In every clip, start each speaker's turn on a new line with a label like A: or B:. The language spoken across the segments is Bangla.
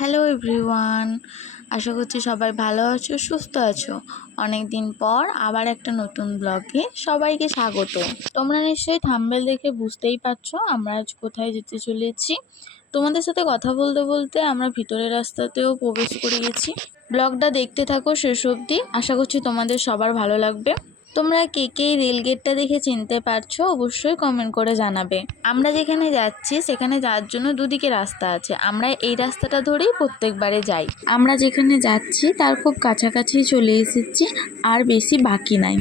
A: হ্যালো এভরিওয়ান আশা করছি সবাই ভালো আছো, সুস্থ আছো। অনেক দিন পর আবার একটা নতুন ব্লগে সবাইকে স্বাগত। তোমরা নিশ্চয়ই থাম্বেল দেখে বুঝতেই পারছ, আমরা আজ কোথায় যেতে চলেছি। তোমাদের সাথে কথা বলতে বলতে আমরা ভিতরের রাস্তাতেও প্রবেশ করে গেছি ব্লগটা দেখতে থাকো শেষ অবধি। আশা করছি তোমাদের সবার ভালো লাগবে। তোমরা কে কে এই রেলগেটটা দেখে চিনতে পারছ অবশ্যই কমেন্ট করে জানাবে। আমরা যেখানে যাচ্ছি, সেখানে যাওয়ার জন্য দুদিকে রাস্তা আছে। আমরা এই রাস্তাটা ধরেই প্রত্যেকবারে যাই। আমরা যেখানে যাচ্ছি, তার খুব কাছাকাছি চলে এসেছি, আর বেশি বাকি নাই।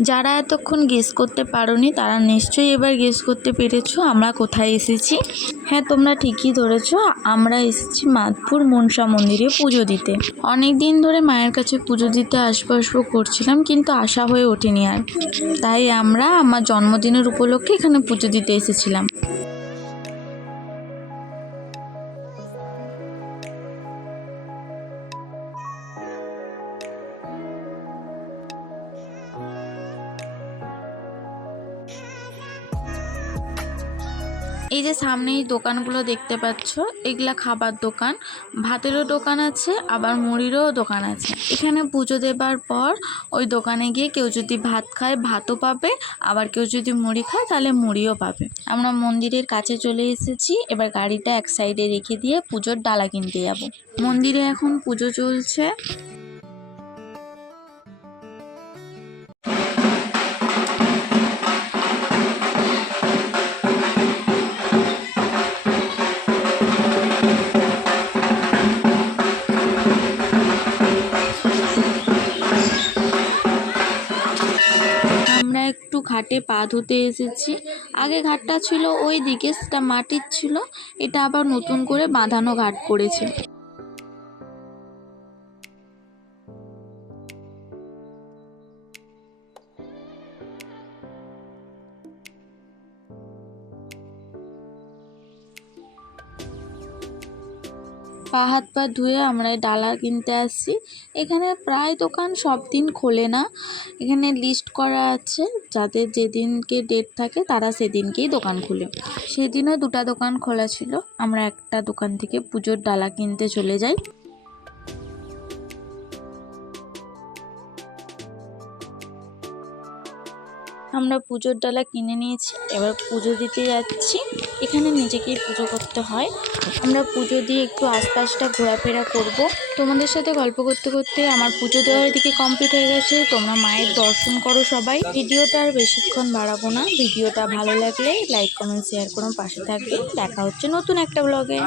A: যারা এতক্ষণ গেস করতে পারোনি, তারা নিশ্চয়ই এবার গেস করতে পেরেছ আমরা কোথায় এসেছি। হ্যাঁ তোমরা ঠিকই ধরেছ, আমরা এসেছি মাধপুর মনসা মন্দিরে পুজো দিতে। অনেক দিন ধরে মায়ের কাছে পুজো দিতে আসব আসব করছিলাম, কিন্তু আশা হয়ে ওঠেনি আর। তাই আমরা আমার জন্মদিনের উপলক্ষে এখানে পুজো দিতে এসেছিলাম। এই যে সামনে এই দোকানগুলো দেখতে পাচ্ছ, এগুলা খাবার দোকান। ভাতেরও দোকান আছে, আবার মুড়িরও দোকান আছে। এখানে পুজো দেবার পর ওই দোকানে গিয়ে কেউ যদি ভাত খায়, ভাতও পাবে। আবার কেউ যদি মুড়ি খায়, তাহলে মুড়িও পাবে। আমরা মন্দিরের কাছে চলে এসেছি, এবার গাড়িটা এক সাইডে রেখে দিয়ে পুজোর ডালা কিনতে যাব। মন্দিরে এখন পুজো চলছে। ঘাটে পা ধুতে এসেছি। আগে ঘাটটা ছিল ওই দিকে সেটা মাটির ছিল। এটা আবার নতুন করে বাঁধানো ঘাট করেছে। পা হাত পা ধুয়ে আমরা ডালা কিনতে আসছি। এখানে প্রায় দোকান সব দিন খোলে না। এখানে লিস্ট করা আছে যাদের যেদিনকে ডেট থাকে তারা সেদিনকেই দোকান খুলে। সেদিনও দুটা দোকান খোলা ছিল। আমরা একটা দোকান থেকে পুজোর ডালা কিনতে চলে যাই। আমরা পুজোর ডালা কিনে নিয়েছি। এবার পুজো দিতে যাচ্ছি। এখানে নিজেকেই পুজো করতে হয়। আমরা পুজো দিয়ে একটু আশপাশটা ঘোরাফেরা করব। তোমাদের সাথে গল্প করতে করতে আমার পুজো দেওয়ার দিকে কমপ্লিট হয়ে গেছে। তোমরা মায়ের দর্শন করো সবাই। ভিডিওটা আর বেশিক্ষণ বাড়াবো না। ভিডিওটা ভালো লাগলে লাইক কমেন্ট শেয়ার করো পাশে থাকবে। দেখা হচ্ছে নতুন একটা ব্লগে